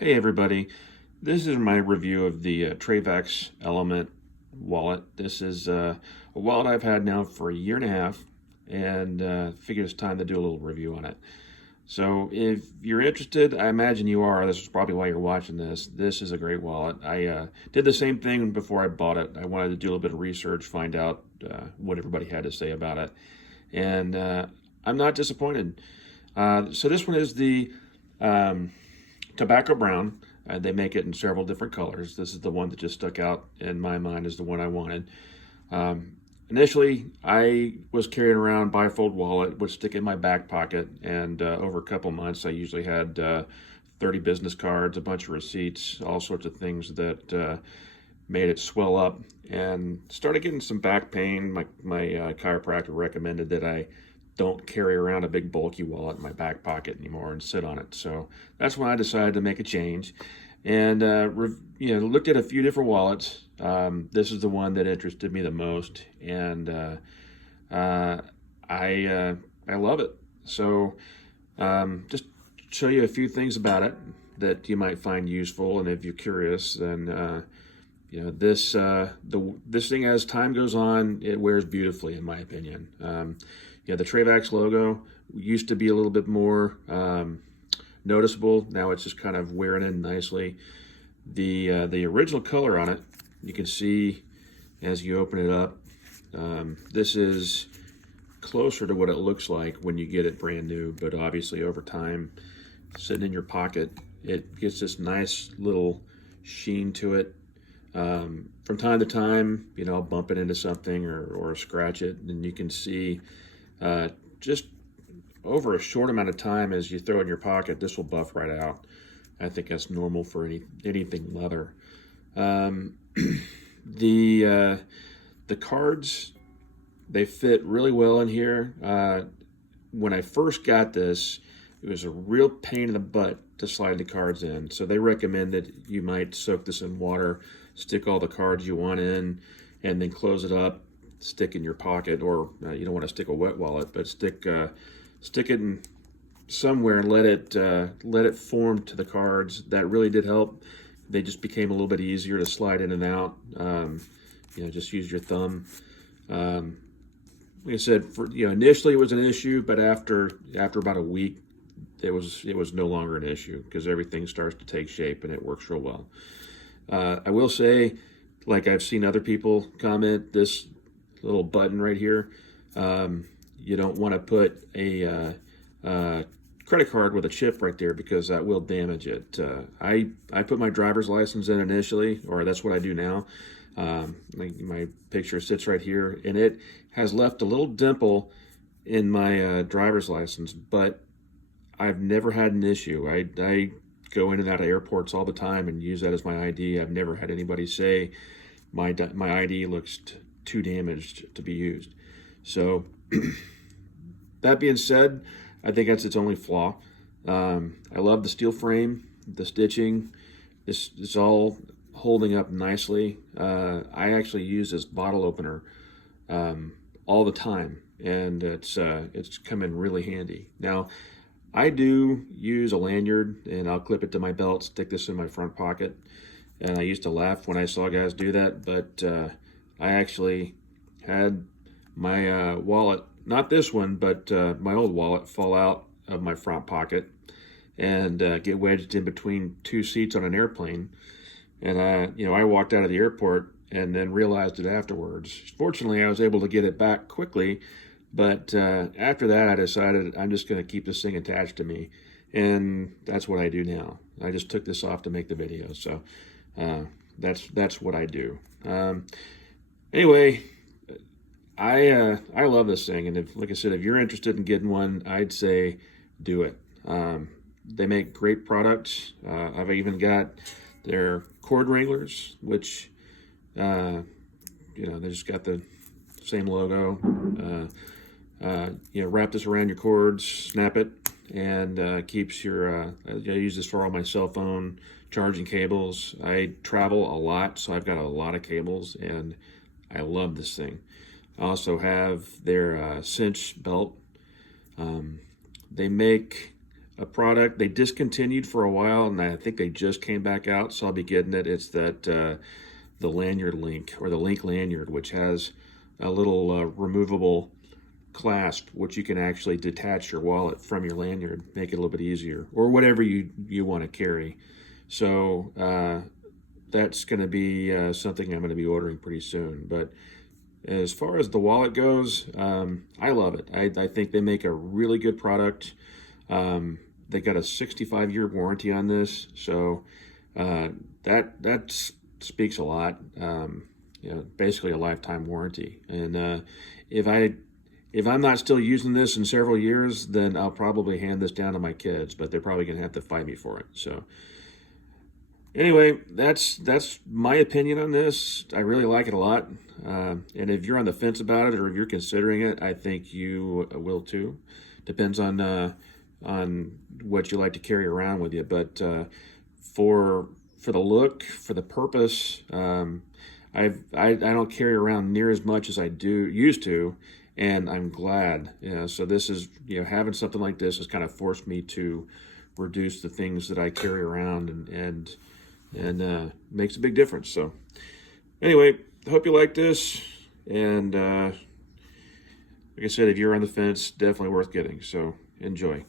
Hey everybody, this is my review of the Trayvax Element wallet. This is a wallet I've had now for a year and a half, and figured it's time to do a little review on it. So if you're interested, I imagine you are. This is probably why you're watching this. This is a great wallet. I did the same thing before I bought it. I wanted to do a little bit of research, find out what everybody had to say about it, and I'm not disappointed. So this one is the tobacco brown. They make it in several different colors. This is the one that just stuck out in my mind as the one I wanted. Initially, I was carrying around a bifold wallet, would stick in my back pocket, and over a couple months, I usually had 30 business cards, a bunch of receipts, all sorts of things that made it swell up, and started getting some back pain. My chiropractor recommended that I don't carry around a big bulky wallet in my back pocket anymore and sit on it. So that's when I decided to make a change, and looked at a few different wallets. This is the one that interested me the most, and I love it. So just show you a few things about it that you might find useful, and if you're curious, then this thing, as time goes on, it wears beautifully, in my opinion. The Trayvax logo used to be a little bit more noticeable. Now it's just kind of wearing in nicely. The original color on it, you can see as you open it up. This is closer to what it looks like when you get it brand new, but obviously over time, sitting in your pocket, it gets this nice little sheen to it. From time to time, I'll bump it into something or scratch it, and you can see just over a short amount of time, as you throw it in your pocket, this will buff right out. I think that's normal for anything leather. The cards, they fit really well in here. When I first got this, it was a real pain in the butt to slide the cards in. So they recommend that you might soak this in water, stick all the cards you want in, and then close it up, stick in your pocket, or you don't want to stick a wet wallet, but stick it in somewhere and let it form to the cards. That really did help. They just became a little bit easier to slide in and out. Just use your thumb. Like I said, initially it was an issue, but after about a week, it was no longer an issue because everything starts to take shape and it works real well. I will say, like I've seen other people comment, this little button right here, you don't want to put a credit card with a chip right there because that will damage it. I put my driver's license in initially, or that's what I do now. My picture sits right here, and it has left a little dimple in my driver's license, but I've never had an issue. I go in and out of airports all the time and use that as my ID. I've never had anybody say my ID looks too damaged to be used. So that being said, I think that's its only flaw. I love the steel frame, the stitching. It's all holding up nicely. I actually use this bottle opener all the time, and it's come in really handy. Now, I do use a lanyard, and I'll clip it to my belt, stick this in my front pocket. And I used to laugh when I saw guys do that, but I actually had my wallet, not this one, but my old wallet, fall out of my front pocket and get wedged in between two seats on an airplane. And I walked out of the airport and then realized it afterwards. Fortunately, I was able to get it back quickly, but after that, I decided I'm just going to keep this thing attached to me, and that's what I do now. I just took this off to make the video, so that's what I do. Anyway, I love this thing, and like I said, if you're interested in getting one, I'd say do it. They make great products. I've even got their cord wranglers, which they just got the same logo. Wrap this around your cords, snap it, and keeps your. I use this for all my cell phone charging cables. I travel a lot, so I've got a lot of cables, and I love this thing. I also have their cinch belt. They make a product they discontinued for a while, and I think they just came back out, so I'll be getting it. It's that the lanyard link, or the link lanyard, which has a little removable clasp, which you can actually detach your wallet from your lanyard, make it a little bit easier, or whatever you want to carry. So that's going to be something I'm going to be ordering pretty soon. But as far as the wallet goes, I love it. I think they make a really good product. They got a 65-year warranty on this, so that speaks a lot. Basically a lifetime warranty. And if I'm not still using this in several years, then I'll probably hand this down to my kids, but they're probably gonna have to fight me for it. So anyway, that's my opinion on this. I really like it a lot. And if you're on the fence about it, or if you're considering it, I think you will too. Depends on what you like to carry around with you. But for the look, for the purpose, I don't carry around near as much as I used to, and I'm glad. So this is, having something like this has kind of forced me to reduce the things that I carry around, and makes a big difference. So anyway, I hope you like this, and like I said, if you're on the fence, definitely worth getting. So enjoy.